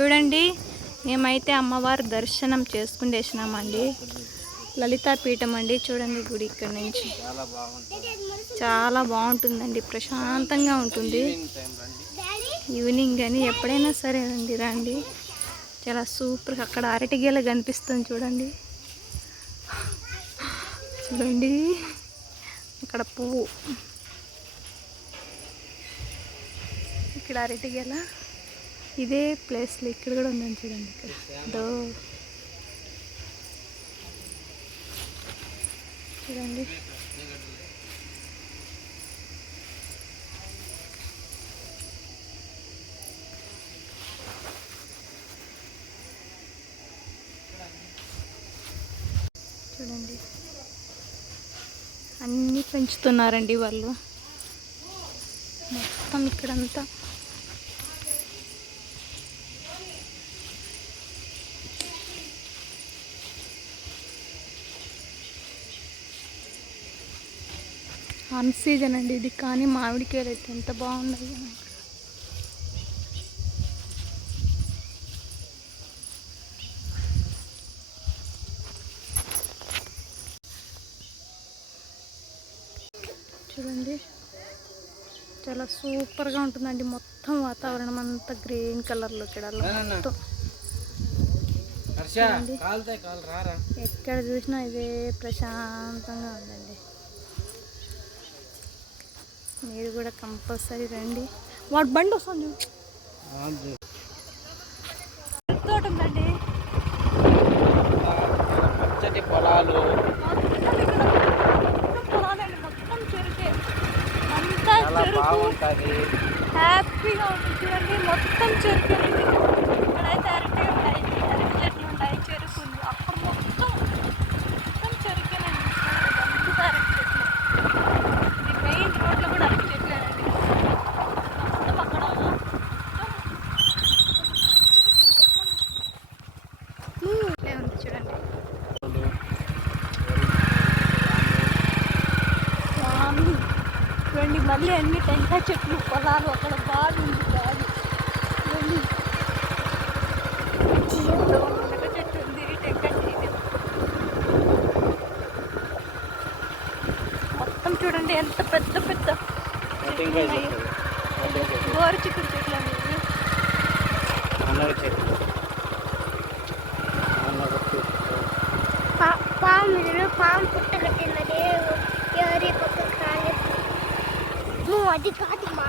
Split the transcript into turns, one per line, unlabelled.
చూడండి మేమైతే అమ్మవారు దర్శనం చేసుకునేసినామండి లలితా పీఠం అండి చూడండి గుడి ఇక్కడ నుంచి.
చాలా
బాగుంటుందండి ప్రశాంతంగా ఉంటుంది.
ఈవినింగ్
కానీ ఎప్పుడైనా సరే రండి రండి. చాలా సూపర్గా అక్కడ అరటి గేల కనిపిస్తుంది చూడండి. చూడండి అక్కడ పువ్వు. ఇక్కడ అరటిగేల. ఇదే ప్లేస్లో ఇక్కడ కూడా ఉందని చూడండి ఇక్కడ. దో. చూడండి. చూడండి. అన్నీ పెంచుతున్నారండి వాళ్ళు. మొత్తం ఇక్కడంతా. అన్ సీజన్ అండి ఇది కానీ మామిడికాయలు అయితే ఎంత బాగున్నాయి చూడండి. చాలా సూపర్గా ఉంటుందండి మొత్తం వాతావరణం అంతా గ్రీన్ కలర్లో ఇక్కడ మొత్తం. ఎక్కడ చూసినా ఇదే ప్రశాంతంగా ఉందండి. మీరు కూడా కంపల్సరీ రండి. వాడు బండి వస్తుంది చూడు. తోట ఉందండి
పచ్చటి పొలాలు.
హ్యాపీగా ఉంటుంది చూడండి. మొత్తం చెరుకు. ఇక్కడైతే అరటి చూడండి. మళ్ళీ అన్ని టెంకాయ చెట్లు పొలాలు అక్కడ బాగుంది బాగు. చెట్టు ఉంది టెంకాయ మొత్తం చూడండి ఎంత పెద్ద పెద్ద
గోరు
చిక్కుడు
చెట్లు అండి చెట్లు
அடி காட்டுமா